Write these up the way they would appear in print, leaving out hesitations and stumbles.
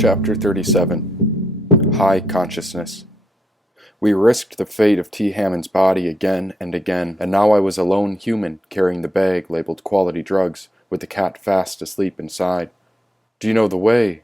Chapter 37. High Consciousness. We risked the fate of T. Hammond's body again and again, and now I was a lone human carrying the bag labeled quality drugs, with the cat fast asleep inside. "Do you know the way?"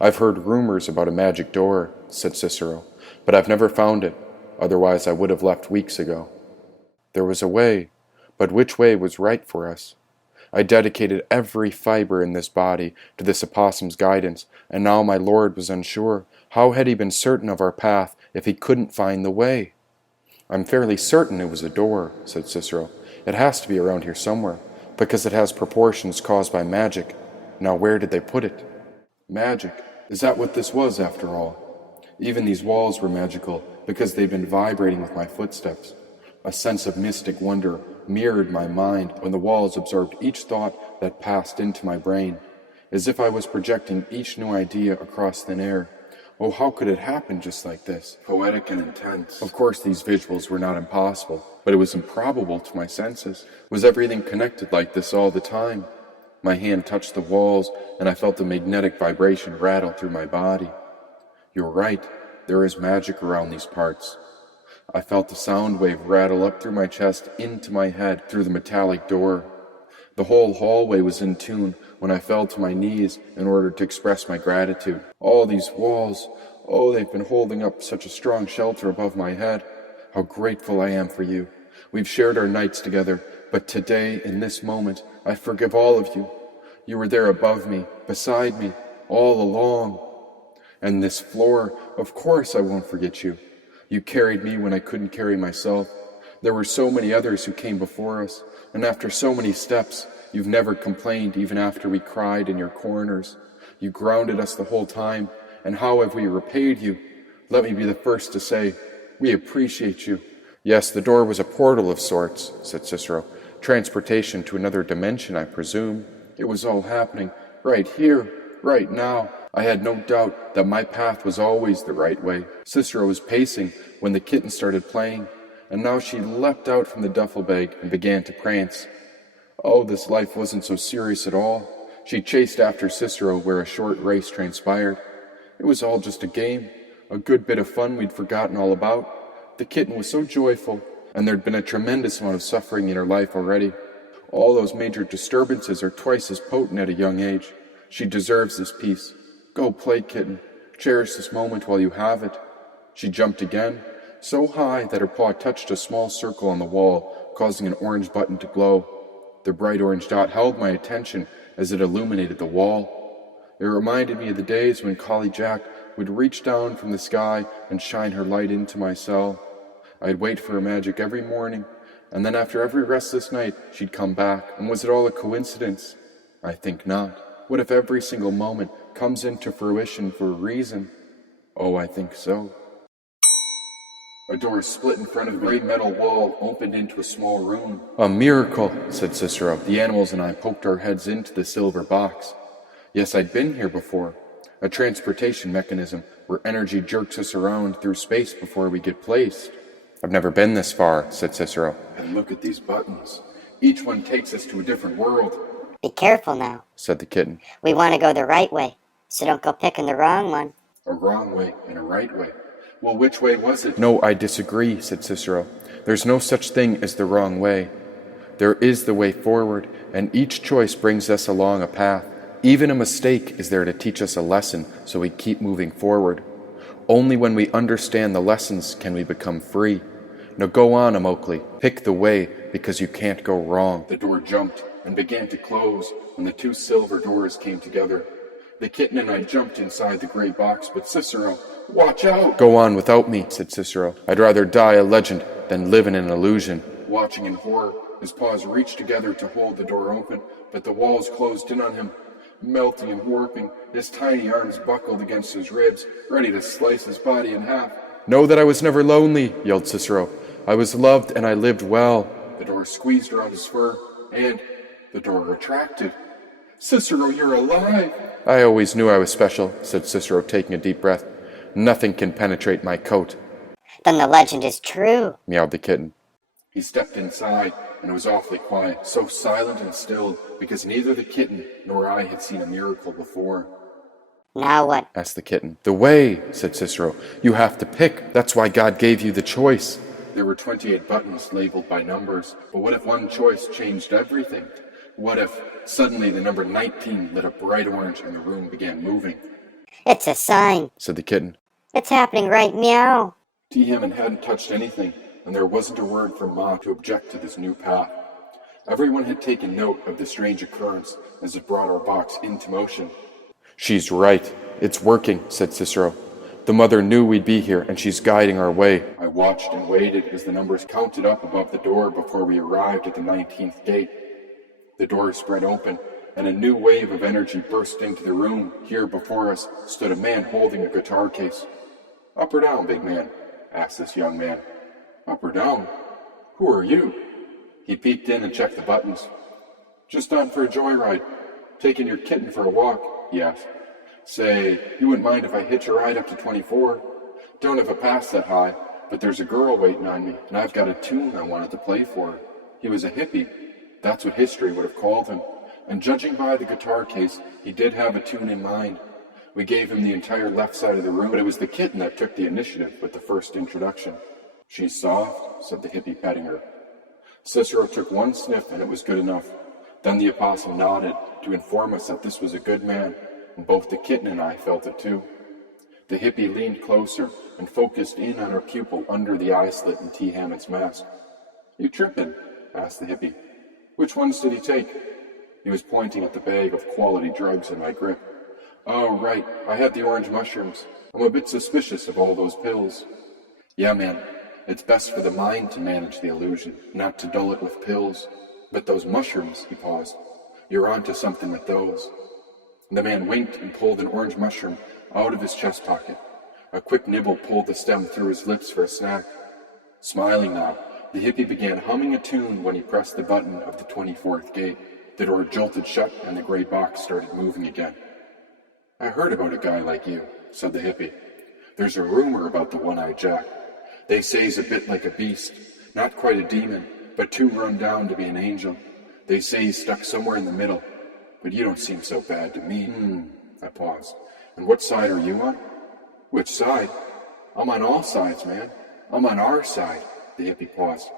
"I've heard rumors about a magic door," said Cicero, "but I've never found it, otherwise I would have left weeks ago." There was a way, but which way was right for us? I dedicated every fiber in this body to this opossum's guidance, and now my lord was unsure. How had he been certain of our path if he couldn't find the way? "I'm fairly certain it was a door," said Cicero. "It has to be around here somewhere, because it has proportions caused by magic. Now where did they put it?" Magic. Is that what this was, after all? Even these walls were magical, because they'd been vibrating with my footsteps. A sense of mystic wonder mirrored my mind when the walls absorbed each thought that passed into my brain, as if I was projecting each new idea across thin air. Oh, how could it happen just like this? Poetic and intense. Of course, these visuals were not impossible, but it was improbable to my senses. Was everything connected like this all the time? My hand touched the walls, and I felt the magnetic vibration rattle through my body. "You're right, there is magic around these parts." I felt the sound wave rattle up through my chest into my head through the metallic door. The whole hallway was in tune when I fell to my knees in order to express my gratitude. All these walls, oh, they've been holding up such a strong shelter above my head. How grateful I am for you. We've shared our nights together, but today, in this moment, I forgive all of you. You were there above me, beside me, all along. And this floor, of course I won't forget you. You carried me when I couldn't carry myself. There were so many others who came before us, and after so many steps, you've never complained even after we cried in your corners. You grounded us the whole time, and how have we repaid you? Let me be the first to say, we appreciate you. "Yes, the door was a portal of sorts," said Cicero. "Transportation to another dimension, I presume. It was all happening right here, right now. I had no doubt that my path was always the right way." Cicero was pacing when the kitten started playing, and now she leapt out from the duffel bag and began to prance. Oh, this life wasn't so serious at all. She chased after Cicero where a short race transpired. It was all just a game, a good bit of fun we'd forgotten all about. The kitten was so joyful, and there'd been a tremendous amount of suffering in her life already. All those major disturbances are twice as potent at a young age. She deserves this peace. Go play, kitten. Cherish this moment while you have it. She jumped again, so high that her paw touched a small circle on the wall, causing an orange button to glow. The bright orange dot held my attention as it illuminated the wall. It reminded me of the days when Collie Jack would reach down from the sky and shine her light into my cell. I'd wait for her magic every morning, and then after every restless night, she'd come back. And was it all a coincidence? I think not. What if every single moment comes into fruition for a reason? Oh, I think so. A door split in front of the great metal wall, opened into a small room. "A miracle," said Cicero. The animals and I poked our heads into the silver box. Yes, I'd been here before. A transportation mechanism where energy jerks us around through space before we get placed. "I've never been this far," said Cicero. "And look at these buttons. Each one takes us to a different world." "Be careful now," said the kitten. "We want to go the right way, so don't go picking the wrong one." A wrong way and a right way. Well, which way was it? "No, I disagree," said Cicero. "There's no such thing as the wrong way. There is the way forward, and each choice brings us along a path. Even a mistake is there to teach us a lesson, so we keep moving forward. Only when we understand the lessons can we become free. Now go on, Amokli. Pick the way, because you can't go wrong." The door jumped and began to close when the two silver doors came together. The kitten and I jumped inside the gray box, but Cicero, "Watch out!" "Go on without me," said Cicero. "I'd rather die a legend than live in an illusion." Watching in horror, his paws reached together to hold the door open, but the walls closed in on him. Melting and warping, his tiny arms buckled against his ribs, ready to slice his body in half. "Know that I was never lonely," yelled Cicero. "I was loved and I lived well." The door squeezed around his fur, and the door retracted. "Cicero, you're alive!" "I always knew I was special," said Cicero, taking a deep breath. "Nothing can penetrate my coat." "Then the legend is true," meowed the kitten. He stepped inside, and it was awfully quiet, so silent and still, because neither the kitten nor I had seen a miracle before. Now what? asked the kitten. The way, said Cicero. You have to pick. That's why God gave you the choice. There were 28 buttons labeled by numbers, but what if one choice changed everything? What if suddenly the number 19 lit up bright orange and the room began moving? It's a sign, said the kitten. It's happening right meow. T. Hammond hadn't touched anything, and there wasn't a word from Ma to object to this new path. Everyone had taken note of the strange occurrence as it brought our box into motion. She's right. It's working, said Cicero. The mother knew we'd be here, and she's guiding our way. I watched and waited as the numbers counted up above the door before we arrived at the 19th gate. The door spread open, and a new wave of energy burst into the room. Here before us stood a man holding a guitar case. Up or down, big man? Asked this young man. Up or down? Who are you? He peeked in and checked the buttons. Just on for a joyride. Taking your kitten for a walk, he asked. Say, you wouldn't mind if I hitch a ride up to 24? Don't have a pass that high, but there's a girl waiting on me, and I've got a tune I wanted to play for her. He was a hippie. That's what history would have called him. And judging by the guitar case, he did have a tune in mind. We gave him the entire left side of the room, but it was the kitten that took the initiative with the first introduction. She's soft, said the hippie, petting her. Cicero took one sniff, and it was good enough. Then the opossum nodded to inform us that this was a good man, and both the kitten and I felt it too. The hippie leaned closer and focused in on her pupil under the eye slit in T. Hammond's mask. You tripping? Asked the hippie. Which ones did he take? He was pointing at the bag of quality drugs in my grip. Oh, right, I had the orange mushrooms. I'm a bit suspicious of all those pills. Yeah, man, it's best for the mind to manage the illusion, not to dull it with pills. But those mushrooms, he paused. You're onto something with those. The man winked and pulled an orange mushroom out of his chest pocket. A quick nibble pulled the stem through his lips for a snack. Smiling now, the hippie began humming a tune when he pressed the button of the 24th gate. The door jolted shut and the gray box started moving again. I heard about a guy like you, said the hippie. There's a rumor about the one-eyed Jack. They say he's a bit like a beast, not quite a demon, but too run down to be an angel. They say he's stuck somewhere in the middle, but you don't seem so bad to me. I paused. And what side are you on? Which side? I'm on all sides, man. I'm on our side. The hippie paused.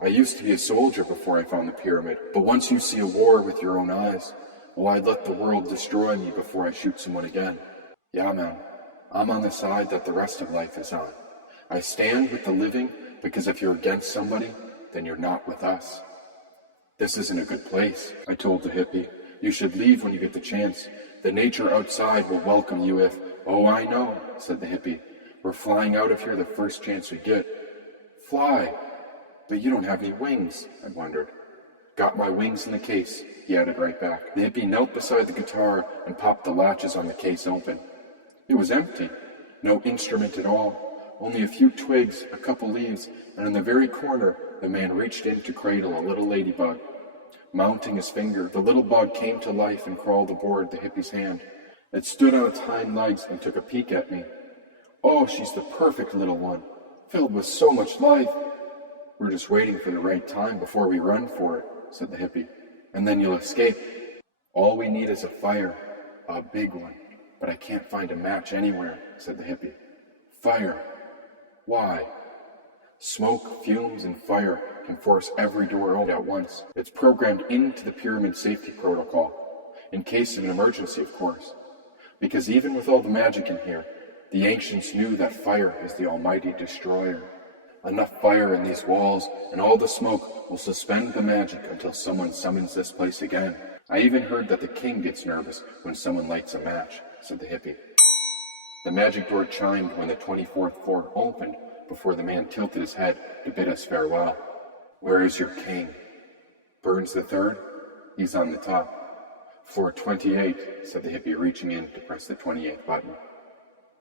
I used to be a soldier before I found the pyramid, but once you see a war with your own eyes, I'd let the world destroy me before I shoot someone again. Yeah, man, I'm on the side that the rest of life is on. I stand with the living because if you're against somebody, then you're not with us. This isn't a good place, I told the hippie. You should leave when you get the chance. The nature outside will welcome you if... Oh, I know, said the hippie. We're flying out of here the first chance we get. Fly. But you don't have any wings, I wondered. Got my wings in the case, he added right back. The hippie knelt beside the guitar and popped the latches on the case open. It was empty. No instrument at all. Only a few twigs, a couple leaves, and in the very corner, the man reached in to cradle a little ladybug. Mounting his finger, the little bug came to life and crawled aboard the hippie's hand. It stood on its hind legs and took a peek at me. Oh, she's the perfect little one, filled with so much life. We're just waiting for the right time before we run for it, said the hippie. And then you'll escape. All we need is a fire, a big one. But I can't find a match anywhere, said the hippie. Fire. Why? Smoke, fumes, and fire can force every door open at once. It's programmed into the pyramid safety protocol. In case of an emergency, of course. Because even with all the magic in here, the ancients knew that fire is the almighty destroyer. Enough fire in these walls and all the smoke will suspend the magic until someone summons this place again. I even heard that the king gets nervous when someone lights a match, said the hippie. The magic door chimed when the 24th floor opened before the man tilted his head to bid us farewell. Where is your king? Burns the third? He's on the top. Floor 28, said the hippie, reaching in to press the 28th button.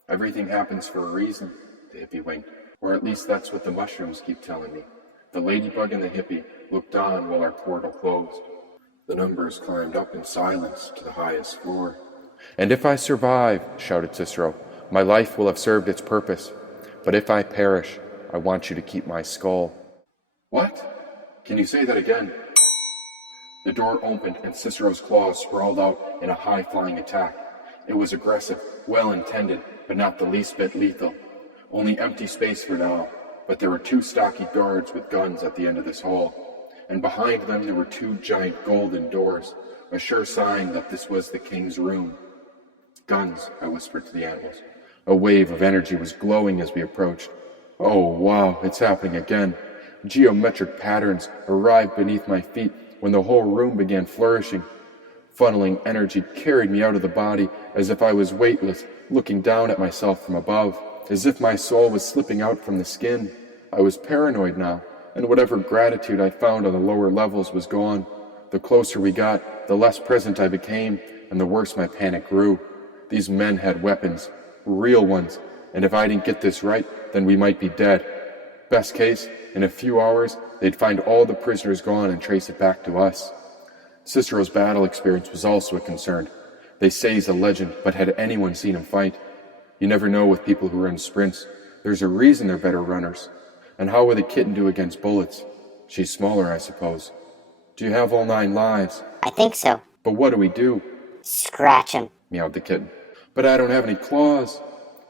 Everything happens for a reason, the hippie winked. Or at least that's what the mushrooms keep telling me. The ladybug and the hippie looked on while our portal closed. The numbers climbed up in silence to the highest floor. And if I survive, shouted Cicero, my life will have served its purpose. But if I perish, I want you to keep my skull. What? Can you say that again? The door opened and Cicero's claws sprawled out in a high-flying attack. It was aggressive, well-intended, but not the least bit lethal. Only empty space for now, but there were 2 stocky guards with guns at the end of this hall, and behind them there were 2 giant golden doors, a sure sign that this was the king's room. Guns, I whispered to the animals. A wave of energy was glowing as we approached. Oh, wow, it's happening again. Geometric patterns arrived beneath my feet when the whole room began flourishing. Funneling energy carried me out of the body as if I was weightless, looking down at myself from above, as if my soul was slipping out from the skin. I was paranoid now, and whatever gratitude I found on the lower levels was gone. The closer we got, the less present I became, and the worse my panic grew. These men had weapons, real ones, and if I didn't get this right, then we might be dead. Best case, in a few hours, they'd find all the prisoners gone and trace it back to us. Cicero's battle experience was also a concern. They say he's a legend, but had anyone seen him fight? You never know with people who run sprints. There's a reason they're better runners. And how would the kitten do against bullets? She's smaller, I suppose. Do you have all 9 lives? I think so. But what do we do? Scratch him, meowed the kitten. But I don't have any claws.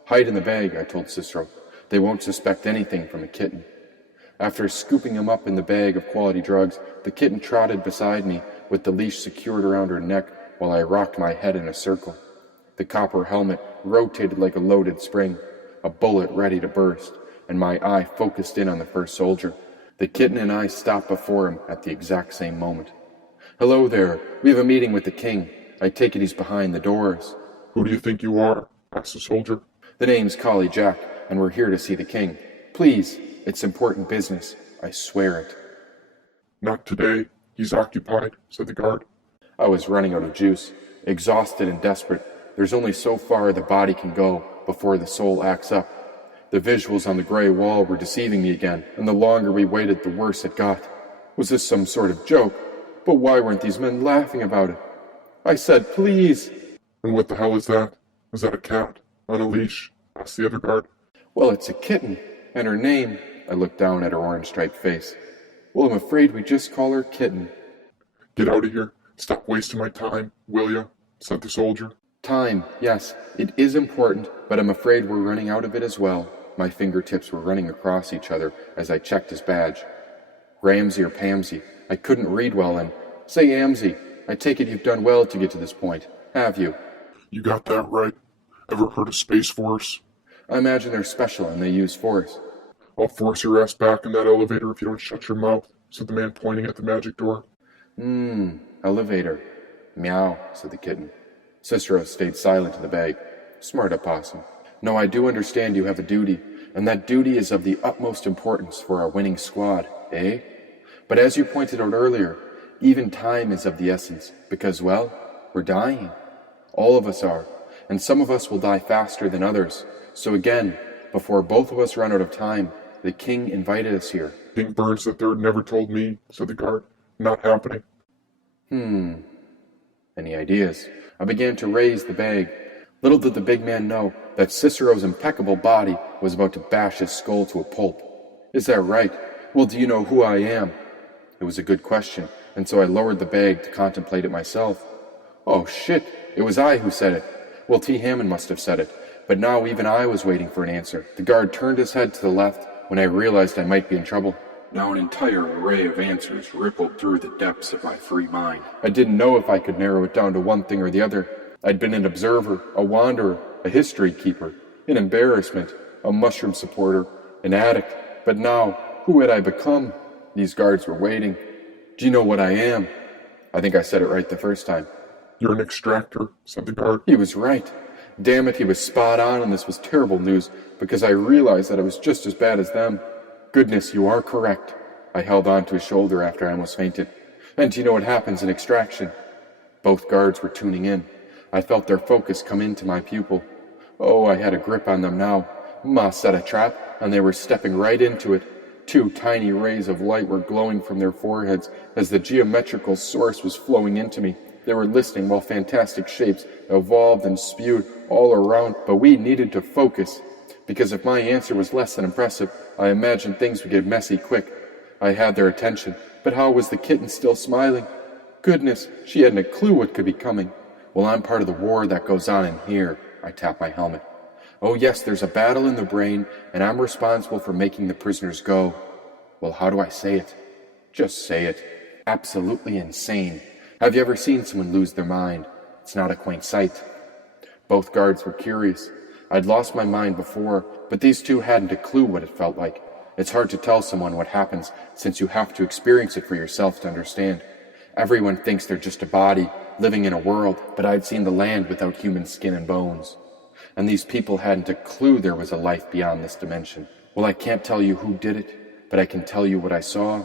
Hide in the bag, I told Cicero. They won't suspect anything from a kitten. After scooping him up in the bag of quality drugs, the kitten trotted beside me with the leash secured around her neck while I rocked my head in a circle. The copper helmet rotated like a loaded spring, a bullet ready to burst, and my eye focused in on the first soldier. The kitten and I stopped before him at the exact same moment. Hello there, we have a meeting with the king. I take it he's behind the doors. Who do you think you are? Asked the soldier. The name's Collie Jack, and we're here to see the king. Please, it's important business. I swear it. Not today. He's occupied, said the guard. I was running out of juice, exhausted and desperate. There's only so far the body can go before the soul acts up. The visuals on the gray wall were deceiving me again, and the longer we waited, the worse it got. Was this some sort of joke? But why weren't these men laughing about it? I said, please. And what the hell is that? Is that a cat? On a leash? Asked the other guard. Well, it's a kitten. And her name... I looked down at her orange-striped face. Well, I'm afraid we just call her Kitten. Get out of here. Stop wasting my time, will ya? Said the soldier. Time, yes, it is important, but I'm afraid we're running out of it as well. My fingertips were running across each other as I checked his badge. Ramsey or Pamsey? I couldn't read well and... Say Amsey. I take it you've done well to get to this point, have you? You got that right. Ever heard of Space Force? I imagine they're special and they use force. I'll force your ass back in that elevator if you don't shut your mouth, said the man pointing at the magic door. Elevator. Meow, said the kitten. Cicero stayed silent in the bag. Smart opossum. No, I do understand you have a duty, and that duty is of the utmost importance for our winning squad, eh? But as you pointed out earlier, even time is of the essence, because, well, we're dying. All of us are, and some of us will die faster than others. So again, before both of us run out of time, the king invited us here. King Burns the Third never told me, said the guard. Not happening. Any ideas? I began to raise the bag. Little did the big man know that Cicero's impeccable body was about to bash his skull to a pulp. Is that right? Well, do you know who I am? It was a good question, and so I lowered the bag to contemplate it myself. Oh shit, it was I who said it. Well, T. Hammond must have said it, but now even I was waiting for an answer. The guard turned his head to the left when I realized I might be in trouble. Now an entire array of answers rippled through the depths of my free mind. I didn't know if I could narrow it down to one thing or the other. I'd been an observer, a wanderer, a history keeper, an embarrassment, a mushroom supporter, an addict. But now, who had I become? These guards were waiting. Do you know what I am? I think I said it right the first time. You're an extractor, said the guard. He was right. Damn it, he was spot on, and this was terrible news, because I realized that I was just as bad as them. Goodness, you are correct. I held on to his shoulder after I almost fainted. And do you know what happens in extraction? Both guards were tuning in. I felt their focus come into my pupil. Oh, I had a grip on them now. Ma set a trap, and they were stepping right into it. 2 tiny rays of light were glowing from their foreheads as the geometrical source was flowing into me. They were listening while fantastic shapes evolved and spewed all around, but we needed to focus. Because if my answer was less than impressive, I imagined things would get messy quick. I had their attention, but how was the kitten still smiling? Goodness, she hadn't a clue what could be coming. Well, I'm part of the war that goes on in here. I tap my helmet. Oh yes, there's a battle in the brain, and I'm responsible for making the prisoners go. Well, how do I say it? Just say it. Absolutely insane. Have you ever seen someone lose their mind? It's not a quaint sight. Both guards were curious. I'd lost my mind before, but these two hadn't a clue what it felt like. It's hard to tell someone what happens, since you have to experience it for yourself to understand. Everyone thinks they're just a body, living in a world, but I'd seen the land without human skin and bones. And these people hadn't a clue there was a life beyond this dimension. Well, I can't tell you who did it, but I can tell you what I saw.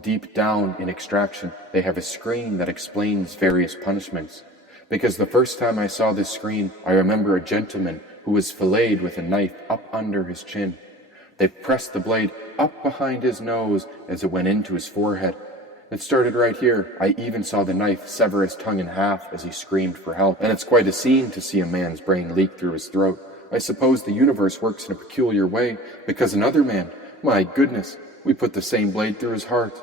Deep down in Extraction, they have a screen that explains various punishments. Because the first time I saw this screen, I remember a gentleman who was filleted with a knife up under his chin. They pressed the blade up behind his nose as it went into his forehead. It started right here. I even saw the knife sever his tongue in half as he screamed for help. And it's quite a scene to see a man's brain leak through his throat. I suppose the universe works in a peculiar way, because another man, my goodness, we put the same blade through his heart.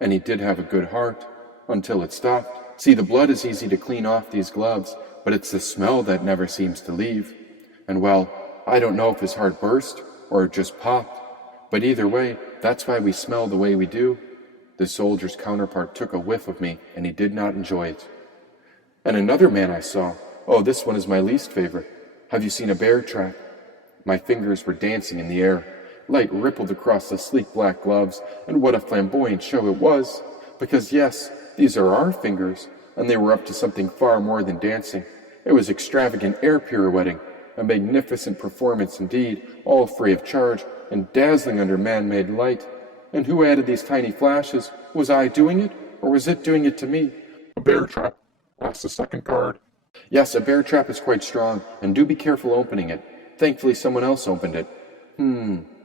And he did have a good heart, until it stopped. See, the blood is easy to clean off these gloves, but it's the smell that never seems to leave. And well, I don't know if his heart burst, or it just popped. But either way, that's why we smell the way we do. The soldier's counterpart took a whiff of me, and he did not enjoy it. And another man I saw. Oh, this one is my least favorite. Have you seen a bear trap? My fingers were dancing in the air. Light rippled across the sleek black gloves, and what a flamboyant show it was. Because yes, these are our fingers, and they were up to something far more than dancing. It was extravagant air pirouetting, a magnificent performance indeed, all free of charge, and dazzling under man-made light. And who added these tiny flashes? Was I doing it, or was it doing it to me? A bear trap, asked the second guard. Yes, a bear trap is quite strong, and do be careful opening it. Thankfully someone else opened it.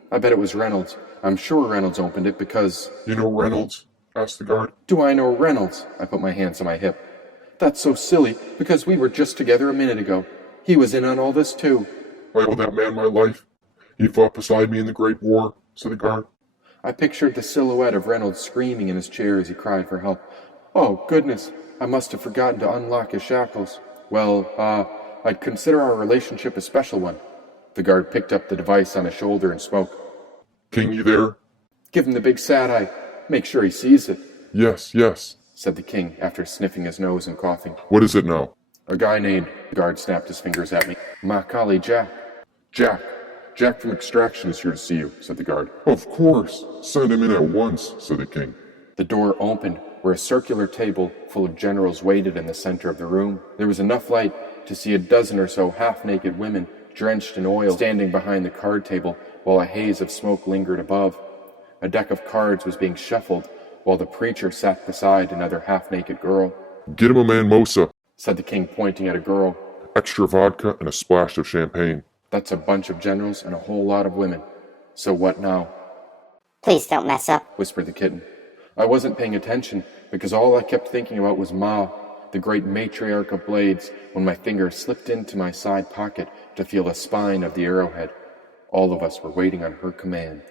I bet it was Reynolds. I'm sure Reynolds opened it because... You know Reynolds? Asked the guard. Do I know Reynolds? I put my hands on my hip. That's so silly, because we were just together a minute ago. He was in on all this too. I owe that man my life. He fought beside me in the Great War, said the guard. I pictured the silhouette of Reynolds screaming in his chair as he cried for help. Oh, goodness, I must have forgotten to unlock his shackles. Well, I'd consider our relationship a special one. The guard picked up the device on his shoulder and spoke. King, you there? Give him the big sad eye. Make sure he sees it. Yes, said the king after sniffing his nose and coughing. What is it now? A guy named... The guard snapped his fingers at me. My collie Jack. Jack from Extraction is here to see you, said the guard. Of course. Send him in at once, said the king. The door opened, where a circular table full of generals waited in the center of the room. There was enough light to see a dozen or so half-naked women, drenched in oil, standing behind the card table, while a haze of smoke lingered above. A deck of cards was being shuffled, while the preacher sat beside another half-naked girl. Get him a mimosa, said the king, pointing at a girl. Extra vodka and a splash of champagne. That's a bunch of generals and a whole lot of women. So what now? Please don't mess up, whispered the kitten. I wasn't paying attention, because all I kept thinking about was Ma, the great matriarch of blades, when my finger slipped into my side pocket to feel the spine of the arrowhead. All of us were waiting on her command.